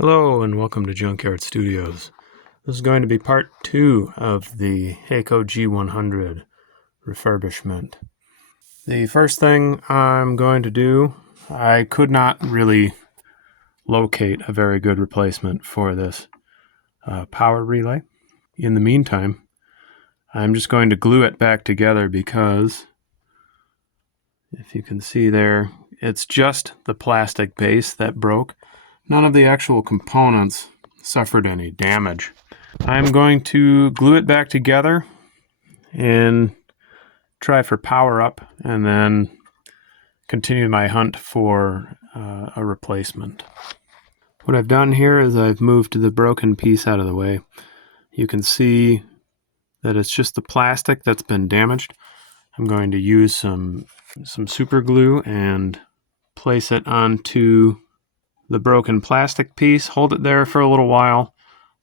Hello and welcome to Junkyard Studios. This is going to be part 2 of the Haeco G100 refurbishment. The first thing I'm going to do, I could not really locate a very good replacement for this power relay. In the meantime, I'm just going to glue it back together because, if you can see there, it's just the plastic base that broke. None of the actual components suffered any damage. I'm going to glue it back together and try for power up, and then continue my hunt for a replacement. What I've done here is I've moved the broken piece out of the way. You can see that it's just the plastic that's been damaged. I'm going to use some super glue and place it onto the broken plastic piece, hold it there for a little while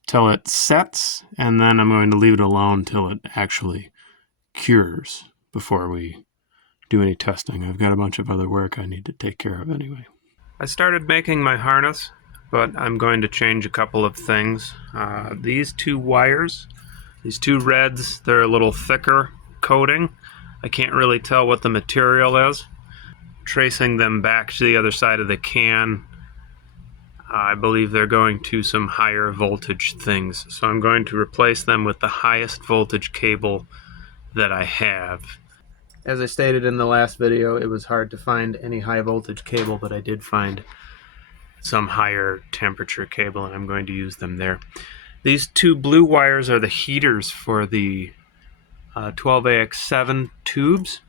till it sets, and then I'm going to leave it alone till it actually cures before we do any testing. I've got a bunch of other work I need to take care of anyway. I started making my harness, but I'm going to change a couple of things. These two wires, these two reds, they're a little thicker coating. I can't really tell what the material is. Tracing them back to the other side of the can, I believe they're going to some higher voltage things, so I'm going to replace them with the highest voltage cable that I have. As I stated in the last video, it was hard to find any high voltage cable, but I did find some higher temperature cable, and I'm going to use them there. These two blue wires are the heaters for the 12AX7 tubes,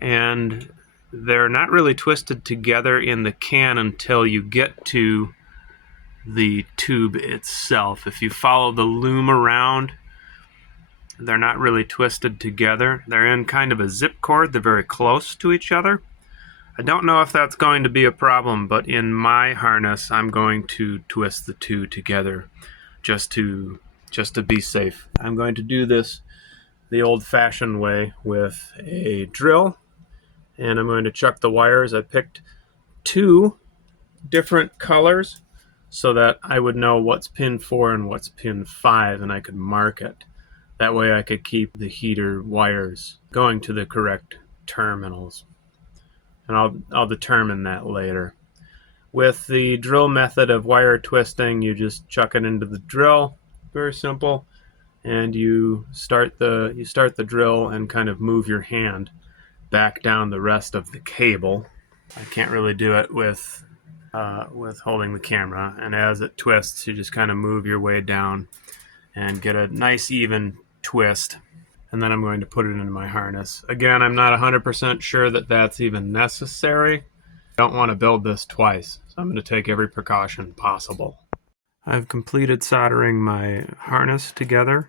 and they're not really twisted together in the can until you get to the tube itself. If you follow the loom around, they're not really twisted together. They're in kind of a zip cord. They're very close to each other. I don't know if that's going to be a problem, but in my harness, I'm going to twist the two together just to be safe. I'm going to do this the old-fashioned way with a drill, and I'm going to chuck the wires. I picked two different colors so that I would know what's pin 4 and what's pin 5, and I could mark it. That way I could keep the heater wires going to the correct terminals. And I'll determine that later. With the drill method of wire twisting, you just chuck it into the drill, very simple, and you start the drill and kind of move your hand back down the rest of the cable. I can't really do it with holding the camera, and as it twists, you just kind of move your way down and get a nice even twist, and then I'm going to put it into my harness. Again, I'm not 100% sure that that's even necessary. I don't want to build this twice, so I'm going to take every precaution possible. I've completed soldering my harness together.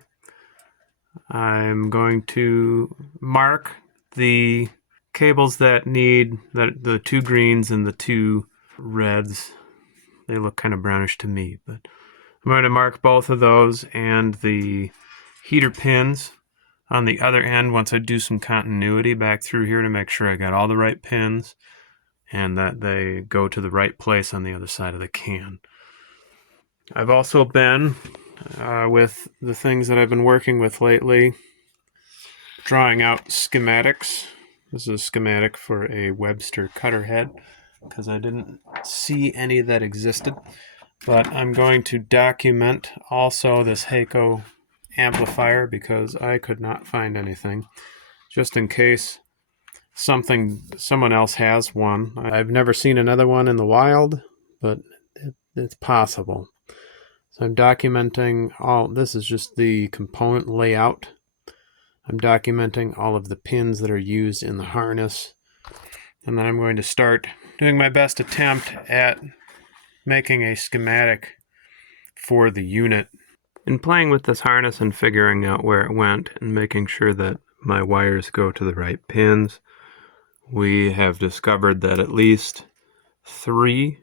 I'm going to mark the cables that need the two greens and the two reds. They look kind of brownish to me, but I'm going to mark both of those and the heater pins on the other end once I do some continuity back through here to make sure I got all the right pins and that they go to the right place on the other side of the can. I've also been, with the things that I've been working with lately, drawing out schematics. This is a schematic for a Webster cutter head because I didn't see any that existed. But I'm going to document also this Haeco amplifier because I could not find anything, just in case someone else has one. I've never seen another one in the wild, but it's possible. So I'm documenting all. This is just the component layout. I'm documenting all of the pins that are used in the harness, and then I'm going to start doing my best attempt at making a schematic for the unit. In playing with this harness and figuring out where it went and making sure that my wires go to the right pins, we have discovered that at least 3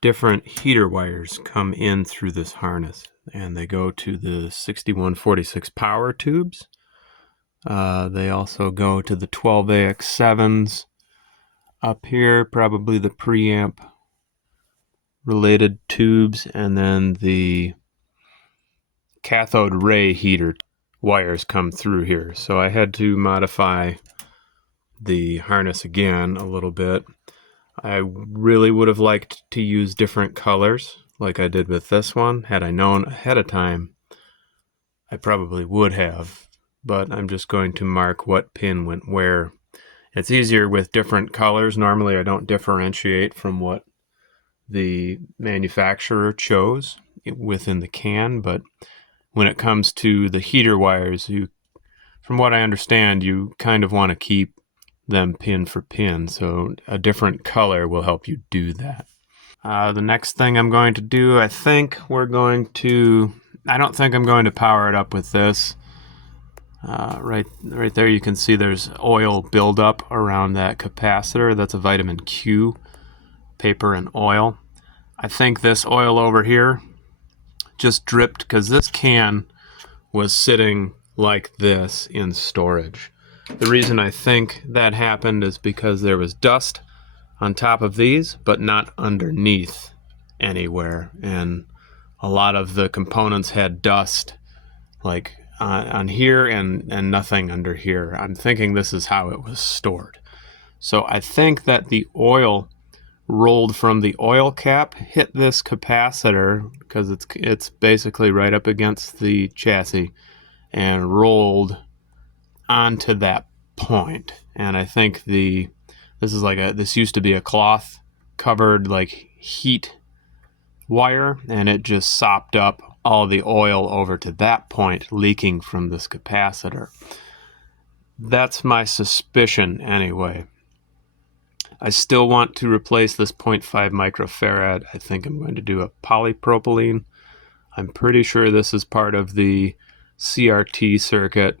different heater wires come in through this harness, and they go to the 6146 power tubes. They also go to the 12AX7s up here, probably the preamp related tubes, and then the cathode ray heater wires come through here. So I had to modify the harness again a little bit. I really would have liked to use different colors like I did with this one. Had I known ahead of time, I probably would have, but I'm just going to mark what pin went where. It's easier with different colors. Normally I don't differentiate from what the manufacturer chose within the can, but when it comes to the heater wires, from what I understand, you kind of want to keep them pin for pin, so a different color will help you do that. The next thing I'm going to do, I don't think I'm going to power it up with this. Right there you can see there's oil buildup around that capacitor. That's a vitamin Q, paper and oil. I think this oil over here just dripped because this can was sitting like this in storage. The reason I think that happened is because there was dust on top of these, but not underneath anywhere. And a lot of the components had dust like on here and nothing under here. I'm thinking this is how it was stored. So I think that the oil rolled from the oil cap, hit this capacitor because it's basically right up against the chassis, and rolled onto that point. And I think this used to be a cloth covered like heat wire, and it just sopped up all the oil over to that point, leaking from this capacitor. That's my suspicion anyway. I still want to replace this 0.5 microfarad. I think I'm going to do a polypropylene. I'm pretty sure this is part of the CRT circuit,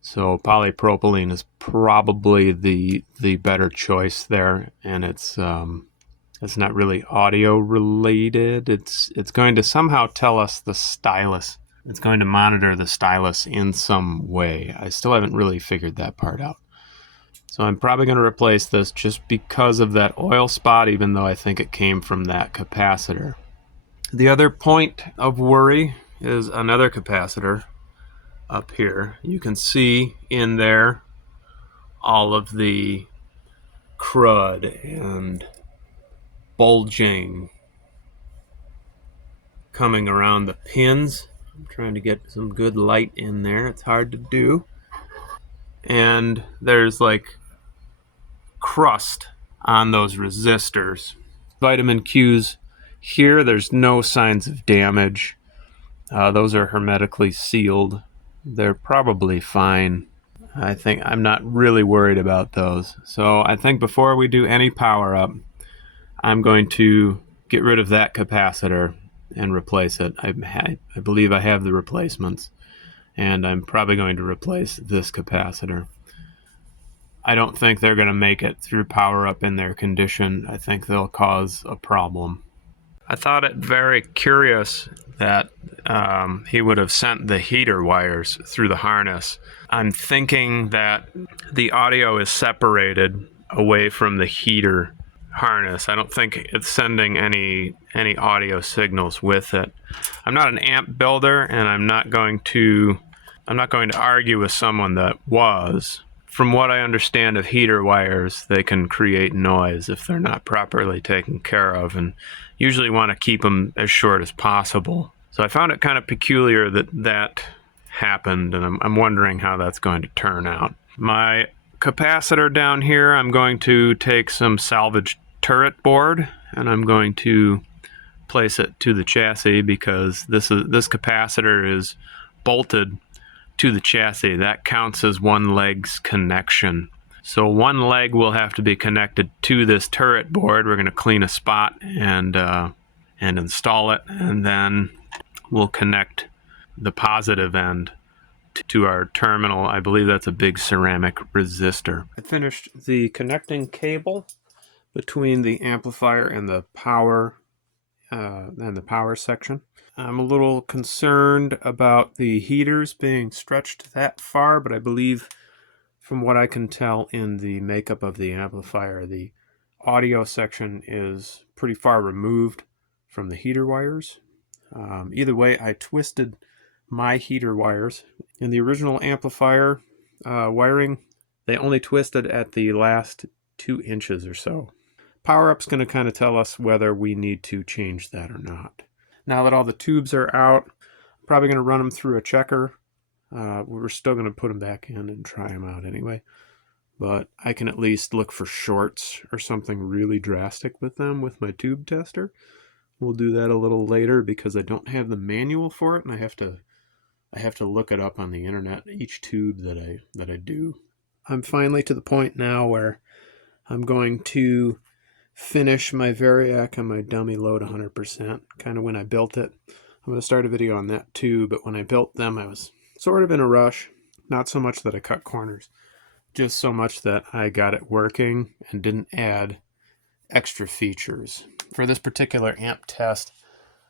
so polypropylene is probably the better choice there, and it's not really audio related. It's going to somehow tell us the stylus. It's going to monitor the stylus in some way. I still haven't really figured that part out. So I'm probably going to replace this just because of that oil spot, even though I think it came from that capacitor. The other point of worry is another capacitor up here. You can see in there all of the crud and bulging coming around the pins. I'm trying to get some good light in there. It's hard to do. And there's like crust on those resistors. Vitamin Qs here, there's no signs of damage. Those are hermetically sealed. They're probably fine. I think I'm not really worried about those. So I think before we do any power up, I'm going to get rid of that capacitor and replace it. I believe I have the replacements, and I'm probably going to replace this capacitor. I don't think they're going to make it through power up in their condition. I think they'll cause a problem. I thought it very curious that he would have sent the heater wires through the harness. I'm thinking that the audio is separated away from the heater harness. I don't think it's sending any audio signals with it. I'm not an amp builder, and I'm not going to argue with someone that was. From what I understand of heater wires, they can create noise if they're not properly taken care of, and usually want to keep them as short as possible. So I found it kind of peculiar that happened, and I'm wondering how that's going to turn out. My capacitor down here, I'm going to take some salvaged turret board, and I'm going to place it to the chassis because this capacitor is bolted to the chassis. That counts as one leg's connection. So one leg will have to be connected to this turret board. We're going to clean a spot and install it, and then we'll connect the positive end to our terminal. I believe that's a big ceramic resistor. I finished the connecting cable between the amplifier and the power section. I'm a little concerned about the heaters being stretched that far, but I believe from what I can tell in the makeup of the amplifier, the audio section is pretty far removed from the heater wires. Either way, I twisted my heater wires. In the original amplifier wiring, they only twisted at the last 2 inches or so. Power up's going to kind of tell us whether we need to change that or not. Now that all the tubes are out, I'm probably going to run them through a checker. We're still going to put them back in and try them out anyway. But I can at least look for shorts or something really drastic with them with my tube tester. We'll do that a little later because I don't have the manual for it, and I have to look it up on the internet, each tube that I do. I'm finally to the point now where I'm going to finish my Variac and my dummy load 100%, kind of when I built it. I'm going to start a video on that too, but when I built them, I was sort of in a rush. Not so much that I cut corners, just so much that I got it working and didn't add extra features. For this particular amp test,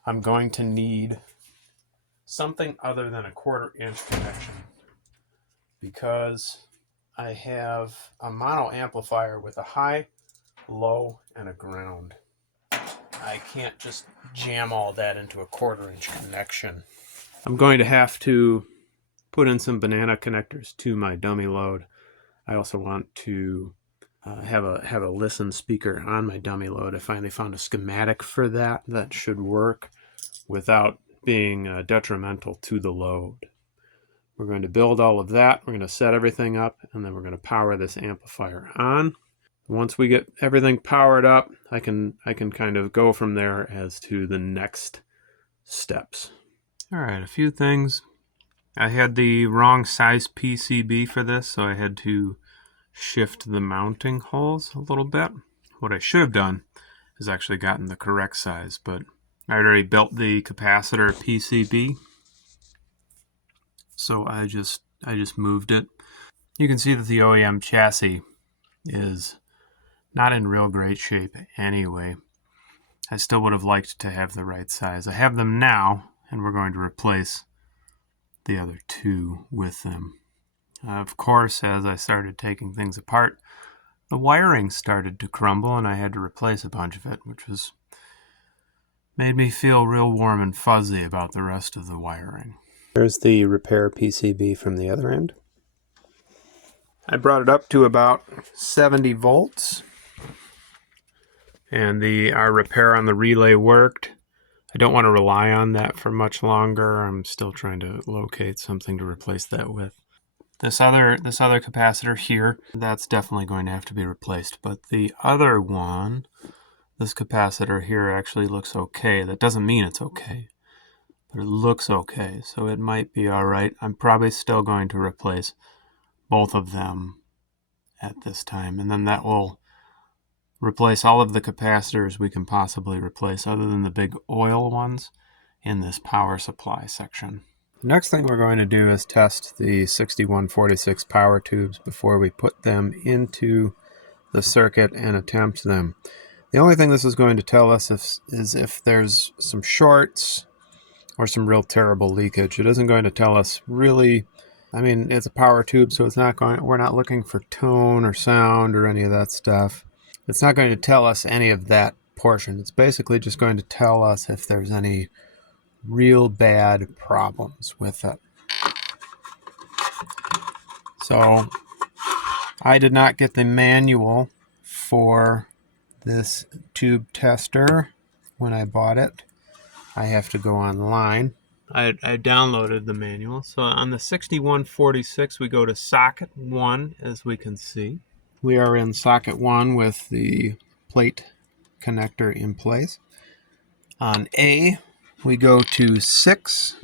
I'm going to need something other than a 1/4 inch connection because I have a mono amplifier with a high, low, and a ground. I can't just jam all that into a 1/4 inch connection. I'm going to have to put in some banana connectors to my dummy load. I also want to have a listen speaker on my dummy load. I finally found a schematic for that should work without being detrimental to the load. We're going to build all of that. We're going to set everything up, and then we're going to power this amplifier on. Once we get everything powered up, I can kind of go from there as to the next steps. All right, a few things. I had the wrong size PCB for this, so I had to shift the mounting holes a little bit. What I should have done is actually gotten the correct size, but I already built the capacitor PCB, so I just moved it. You can see that the OEM chassis is not in real great shape anyway. I still would have liked to have the right size. I have them now, and we're going to replace the other 2 with them. Of course, as I started taking things apart, the wiring started to crumble and I had to replace a bunch of it, which made me feel real warm and fuzzy about the rest of the wiring. Here's the repair PCB from the other end. I brought it up to about 70 volts and our repair on the relay worked. I don't want to rely on that for much longer. I'm still trying to locate something to replace that with. This other capacitor here, that's definitely going to have to be replaced. But the other one, this capacitor here actually looks okay. That doesn't mean it's okay, but it looks okay. So it might be all right. I'm probably still going to replace both of them at this time. And then that will replace all of the capacitors we can possibly replace other than the big oil ones in this power supply section. The next thing we're going to do is test the 6146 power tubes before we put them into the circuit and attempt them. The only thing this is going to tell us is if there's some shorts or some real terrible leakage. It isn't going to tell us really. I mean, it's a power tube, so we're not looking for tone or sound or any of that stuff. It's not going to tell us any of that portion. It's basically just going to tell us if there's any real bad problems with it. So I did not get the manual for this tube tester when I bought it. I have to go online. I downloaded the manual. So on the 6146 we go to socket 1, as we can see. We are in socket 1 with the plate connector in place. On A we go to 6.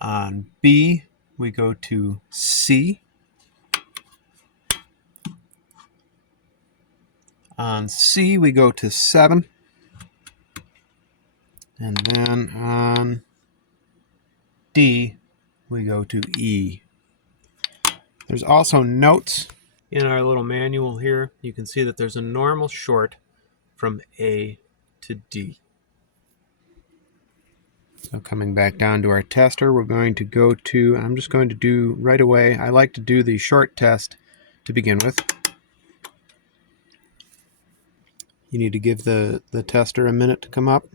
On B, we go to C. On C, we go to 7. And then on D, we go to E. There's also notes in our little manual here. You can see that there's a normal short from A to D. So coming back down to our tester, we're going to go to, I'm just going to do right away, I like to do the short test to begin with. you need to give the tester a minute to come up.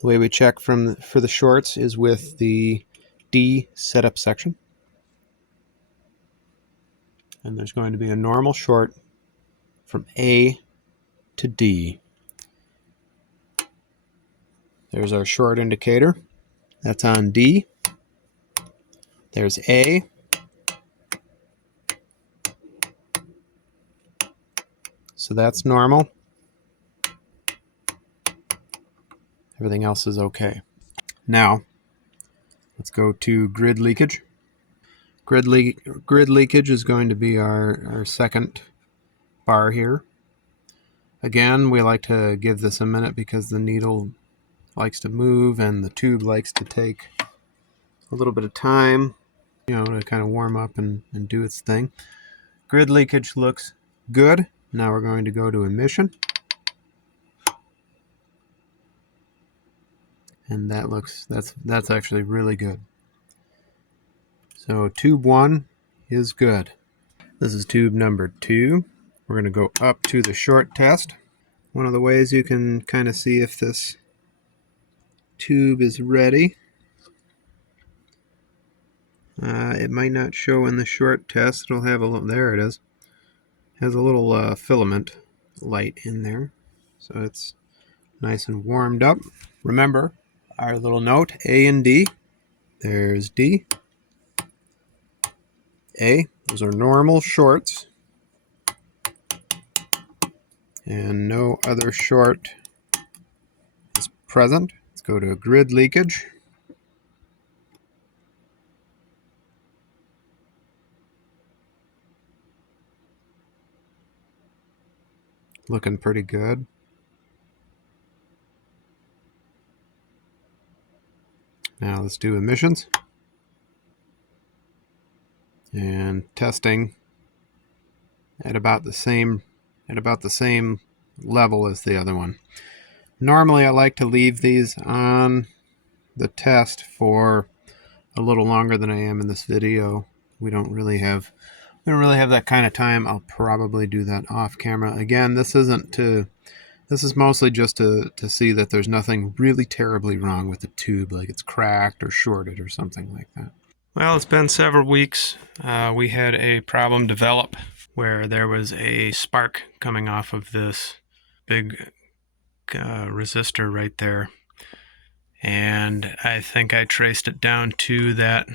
The way we check for the shorts is with the D setup section. And there's going to be a normal short from A to D. There's our short indicator. That's on D. There's A. So that's normal. Everything else is okay. Now, let's go to grid leakage. Grid leakage is going to be our second bar here. Again, we like to give this a minute because the needle likes to move and the tube likes to take a little bit of time, to kind of warm up and do its thing. Grid leakage looks good. Now we're going to go to emission. And that's actually really good. So tube 1 is good. This is tube number 2. We're going to go up to the short test. One of the ways you can kind of see if this tube is ready, it might not show in the short test. It'll have a little, there it is. It has a little filament light in there. So it's nice and warmed up. Remember our little note, A and D. There's D. A, those are normal shorts. And no other short is present. Let's go to grid leakage. Looking pretty good. Now let's do emissions. And testing at about the same level as the other one. Normally I like to leave these on the test for a little longer than I am in this video. We don't really have that kind of time. I'll probably do that off camera. Again, this is mostly just to see that there's nothing really terribly wrong with the tube, like it's cracked or shorted or something like that. Well, it's been several weeks. We had a problem develop where there was a spark coming off of this big resistor right there. And I think I traced it down to that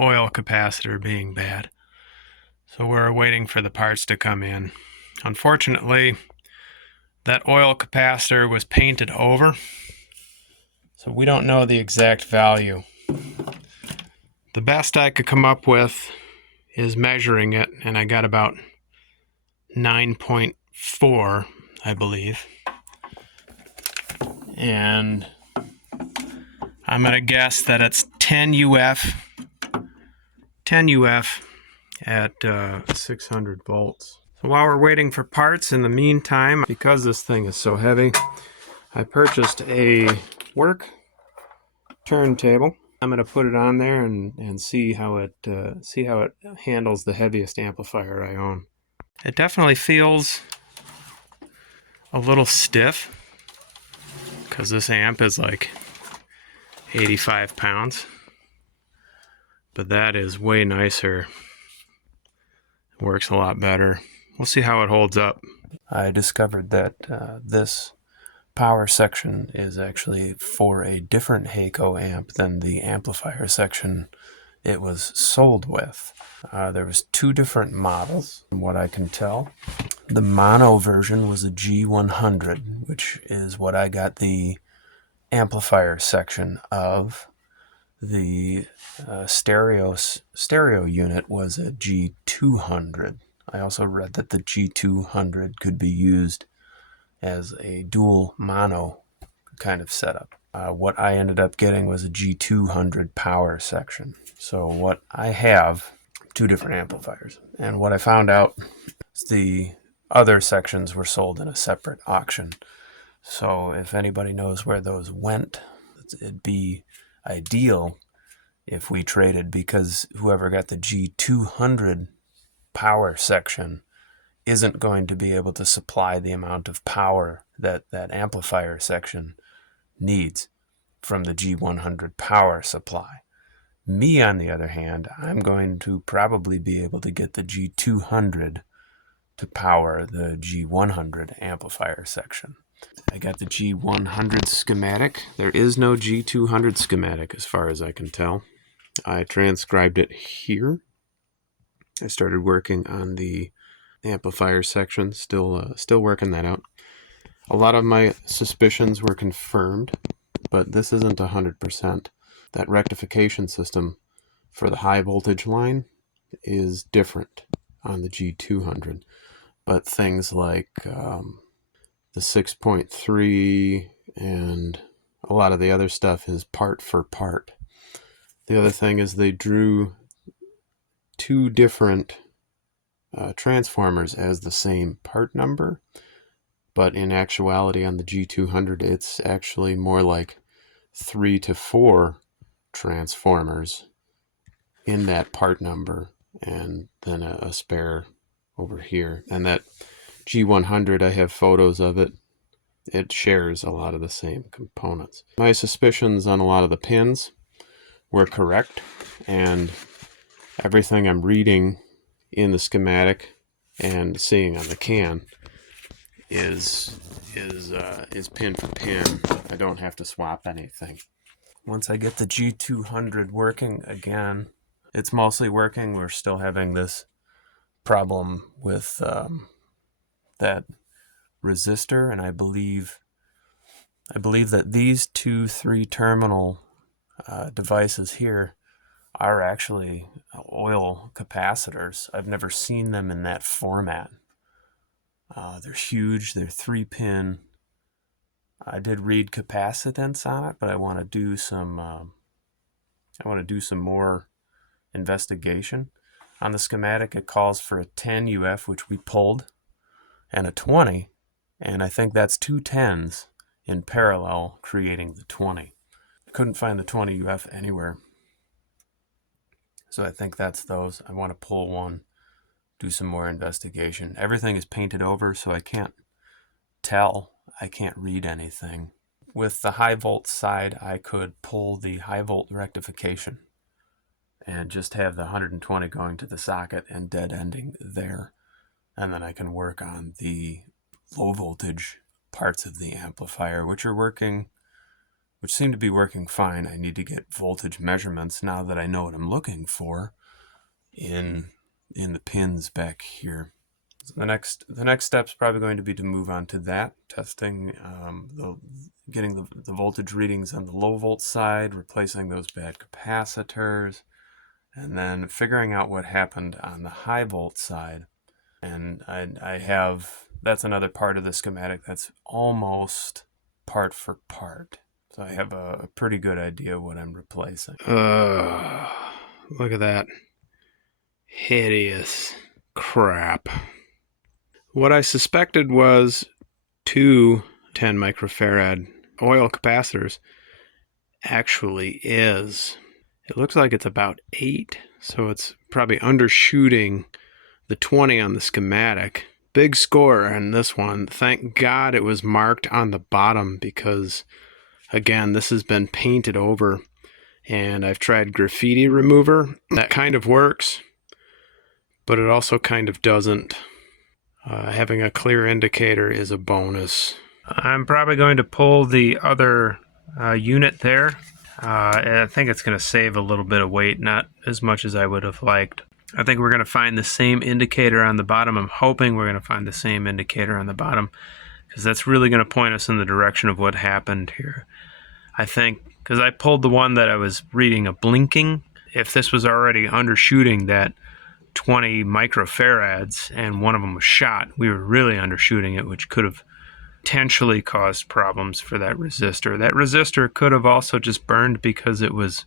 oil capacitor being bad. So we're waiting for the parts to come in. Unfortunately, that oil capacitor was painted over, so we don't know the exact value. The best I could come up with is measuring it, and I got about 9.4, I believe. And I'm going to guess that it's 10 UF at 600 volts. So while we're waiting for parts, in the meantime, because this thing is so heavy, I purchased a work turntable. I'm going to put it on there and see how it handles the heaviest amplifier I own. It definitely feels a little stiff because this amp is like 85 pounds, but that is way nicer. It works a lot better. We'll see how it holds up. I discovered that this power section is actually for a different Haeco amp than the amplifier section it was sold with. There was 2 different models, from what I can tell. The mono version was a G100, which is what I got the amplifier section of. The stereo unit was a G200. I also read that the G200 could be used as a dual mono kind of setup. What I ended up getting was a G200 power section. So what I have, 2 different amplifiers. And what I found out is the other sections were sold in a separate auction. So if anybody knows where those went, it'd be ideal if we traded, because whoever got the G200 power section isn't going to be able to supply the amount of power that that amplifier section needs from the G100 power supply. Me, on the other hand, I'm going to probably be able to get the G200 to power the G100 amplifier section. I got the G100 schematic. There is no G200 schematic as far as I can tell. I transcribed it here. I started working on the amplifier section, still working that out. A lot of my suspicions were confirmed, but this isn't 100%. That rectification system for the high voltage line is different on the G200, but things like the 6.3 and a lot of the other stuff is part for part. The other thing is they drew two different transformers as the same part number, but in actuality on the G200 it's actually more like 3 to 4 transformers in that part number, and then a spare over here. And that G100, I have photos of it. It shares a lot of the same components. My suspicions on a lot of the pins were correct, and everything I'm reading in the schematic and seeing on the can is pin for pin. I don't have to swap anything. Once I get the G200 working again, it's mostly working. We're still having this problem with that resistor, and I believe that these 2 3-terminal devices here are actually oil capacitors. I've never seen them in that format. They're huge. They're 3-pin. I did read capacitance on it, but I want to do some more investigation. On the schematic, it calls for a 10 UF, which we pulled, and a 20, and I think that's 2 10s in parallel creating the 20. Couldn't find the 20 UF anywhere, so I think that's those. I want to pull one, do some more investigation. Everything is painted over, so I can't tell. I can't read anything. With the high volt side, I could pull the high volt rectification and just have the 120 going to the socket and dead ending there. And then I can work on the low voltage parts of the amplifier, which seem to be working fine. I need to get voltage measurements now that I know what I'm looking for in the pins back here. So the next step is probably going to be to move on to that, testing, getting the voltage readings on the low volt side, replacing those bad capacitors, and then figuring out what happened on the high volt side. And that's another part of the schematic that's almost part for part. So I have a pretty good idea what I'm replacing. Look at that hideous crap. What I suspected was 2 10 microfarad oil capacitors actually is. It looks like it's about 8, so it's probably undershooting the 20 on the schematic. Big score on this one. Thank God it was marked on the bottom, because again, this has been painted over, and I've tried graffiti remover. That kind of works, but it also kind of doesn't. Having a clear indicator is a bonus. I'm probably going to pull the other unit there. And I think it's going to save a little bit of weight, not as much as I would have liked. I think we're going to find the same indicator on the bottom. I'm hoping we're going to find the same indicator on the bottom, because that's really going to point us in the direction of what happened here. I think, because I pulled the one that I was reading a blinking. If this was already undershooting that 20 microfarads and one of them was shot, we were really undershooting it, which could have potentially caused problems for that resistor. That resistor could have also just burned because it was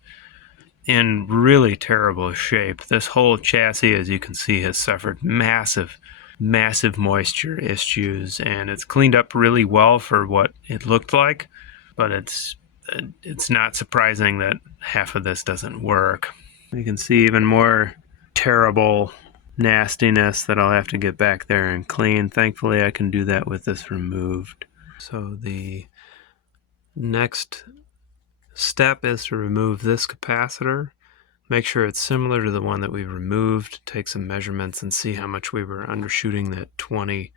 in really terrible shape. This whole chassis, as you can see, has suffered massive moisture issues, and it's cleaned up really well for what it looked like, but it's not surprising that half of this doesn't work. You can see even more terrible nastiness that I'll have to get back there and clean. Thankfully, I can do that with this removed. So the next step is to remove this capacitor. Make sure it's similar to the one that we removed. Take some measurements and see how much we were undershooting that 20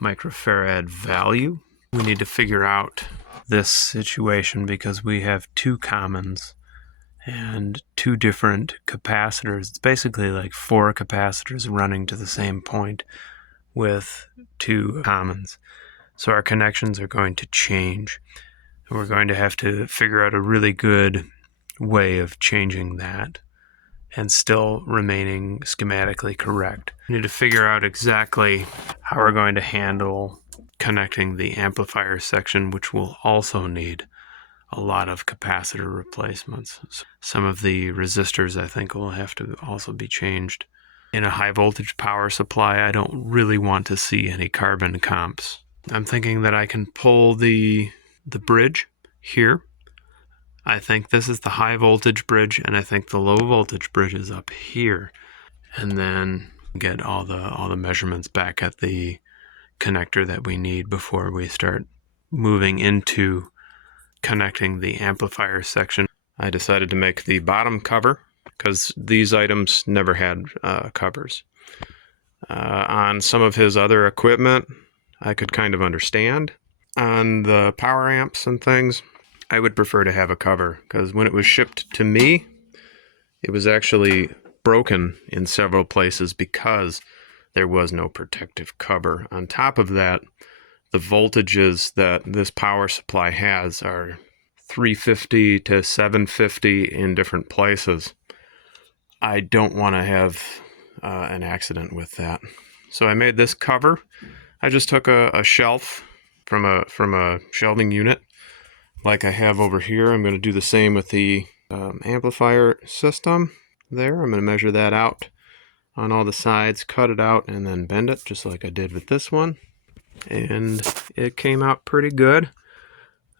microfarad value. We need to figure out this situation because we have two commons and two different capacitors. It's basically like 4 capacitors running to the same point with 2 commons. So our connections are going to change. And we're going to have to figure out a really good way of changing that and still remaining schematically correct. We need to figure out exactly how we're going to handle connecting the amplifier section, which will also need a lot of capacitor replacements. Some of the resistors I think will have to also be changed. In a high voltage power supply, I don't really want to see any carbon comps. I'm thinking that I can pull the bridge here. I think this is the high voltage bridge, and I think the low voltage bridge is up here. And then get all the measurements back at the connector that we need before we start moving into connecting the amplifier section. I decided to make the bottom cover because these items never had covers. On some of his other equipment, I could kind of understand. On the power amps and things, I would prefer to have a cover because when it was shipped to me, it was actually broken in several places because there was no protective cover. On top of that, the voltages that this power supply has are 350 to 750 in different places. I don't want to have an accident with that. So I made this cover. I just took a shelf from a shelving unit like I have over here. I'm going to do the same with the amplifier system there. I'm going to measure that out on all the sides, cut it out, and then bend it just like I did with this one. And it came out pretty good.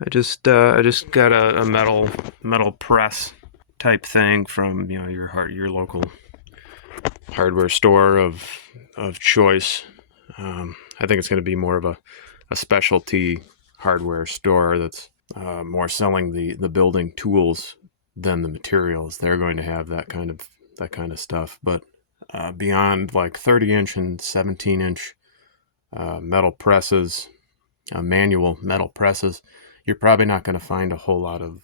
I just got a metal press type thing from your local hardware store of choice. I think it's going to be more of a specialty hardware store that's more selling the building tools than the materials. They're going to have that kind of stuff. But beyond like 30-inch and 17-inch metal presses, manual metal presses, you're probably not going to find a whole lot of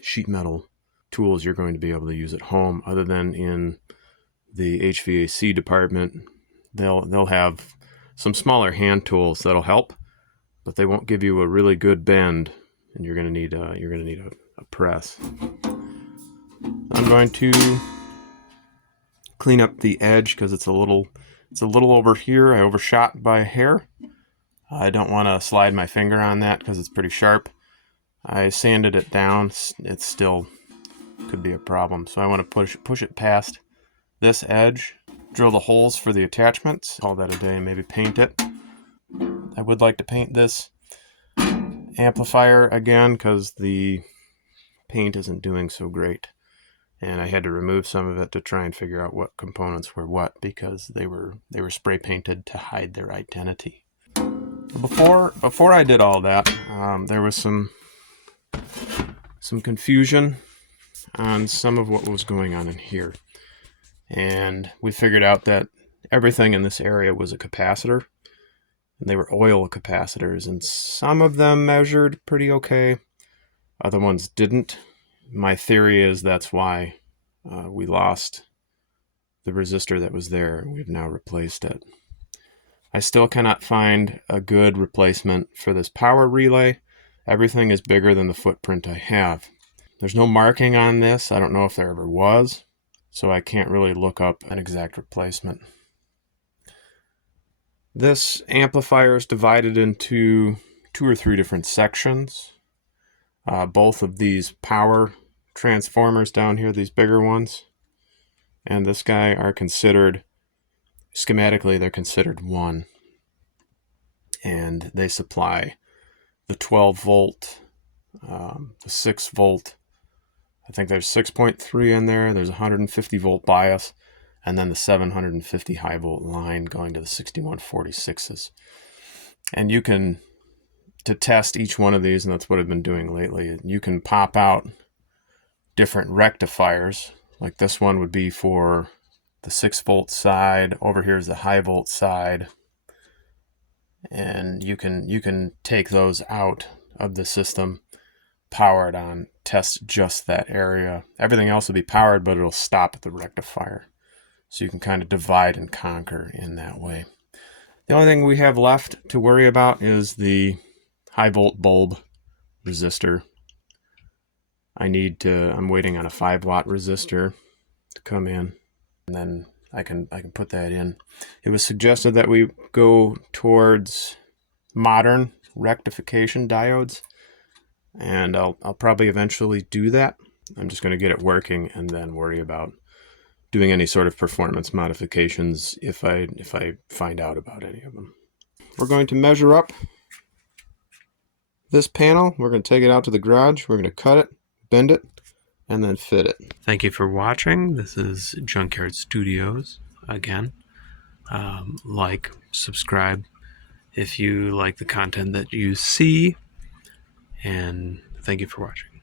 sheet metal tools you're going to be able to use at home, other than in the HVAC department. They'll have some smaller hand tools that'll help, but they won't give you a really good bend, and you're going to need a press. I'm going to clean up the edge because it's a little over here. I overshot by a hair. I don't want to slide my finger on that because it's pretty sharp. I sanded it down. It still could be a problem, so I want to push it past this edge, drill the holes for the attachments, call that a day, and maybe paint it. I would like to paint this amplifier again because the paint isn't doing so great, and I had to remove some of it to try and figure out what components were what because they were spray painted to hide their identity. Before I did all that, there was some confusion on some of what was going on in here, and we figured out that everything in this area was a capacitor, and they were oil capacitors, and some of them measured pretty okay, other ones didn't. My theory is that's why we lost the resistor that was there. We've now replaced it. I still cannot find a good replacement for this power relay. Everything is bigger than the footprint I have. There's no marking on this. I don't know if there ever was, so I can't really look up an exact replacement. This amplifier is divided into 2 or 3 different sections. Both of these power transformers down here, these bigger ones, and this guy are considered, schematically, they're considered one. And they supply the 12 volt, the 6 volt, I think there's 6.3 in there, there's 150 volt bias, and then the 750 high volt line going to the 6146s. And you can, to test each one of these, and that's what I've been doing lately, you can pop out different rectifiers. Like this one would be for the 6-volt side. Over here is the high volt side. And you can take those out of the system, power it on, test just that area. Everything else will be powered, but it'll stop at the rectifier. So you can kind of divide and conquer in that way. The only thing we have left to worry about is the high volt bulb resistor. I'm waiting on a 5-watt resistor to come in, and then I can put that in. It was suggested that we go towards modern rectification diodes, and I'll probably eventually do that. I'm just going to get it working and then worry about doing any sort of performance modifications if I find out about any of them. We're going to measure up this panel. We're going to take it out to the garage. We're going to cut it, bend it, and then fit it. Thank you for watching. This is Junkyard Studios again. Like, subscribe if you like the content that you see, and thank you for watching.